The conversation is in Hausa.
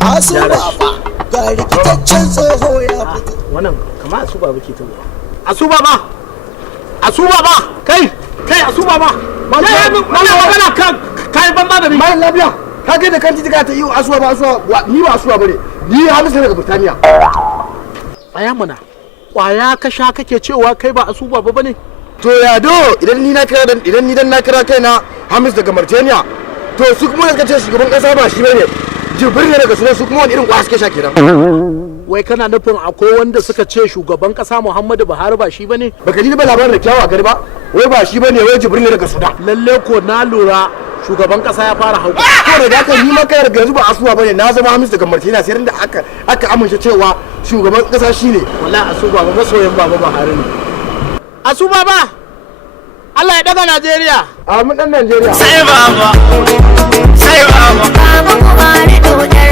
Asu baba ga rikitaccen tsoho ya fito. Wannan kama asu baba ke tawo. Asu baba. Asu baba kai asu baba. Magana kai banza da ni. Mai lafiya. Ka ga da kan titika ta yi asu baba ni ba asu baba ne. Ni Hamisu daga Burtaniya. Tsaya mana. Kwaya ka sha kake cewa kai ba asu baba bane? To ya do idan ni na kira kaina Hamisu daga Burtaniya. To su kuma suka ce shugaban kasa ba shi bane. Jibril ne daga sunan su kuma wani irin kwa suke sha kenan. Wai kana nufin akwai wanda suka ce shugaban kasa Muhammadu Buhari ba shi bane? Baka ji ba labarin da kyawu a gari ba? Wai ba shi bane, wai Jibril ne daga Sudan. Lalle ko na lura shugaban kasa ya fara hauka. To da haka ni ma kai daga yanzu ba asuwa bane, na zama Hamisu daga Martina sai da aka amince cewa shugaban kasa shine. Wallahi asu baba masoyin baba Buhari ne. Asu baba Allah ya daga Najeriya. A mun dan Najeriya. Sai baba. Baba Buhari dodar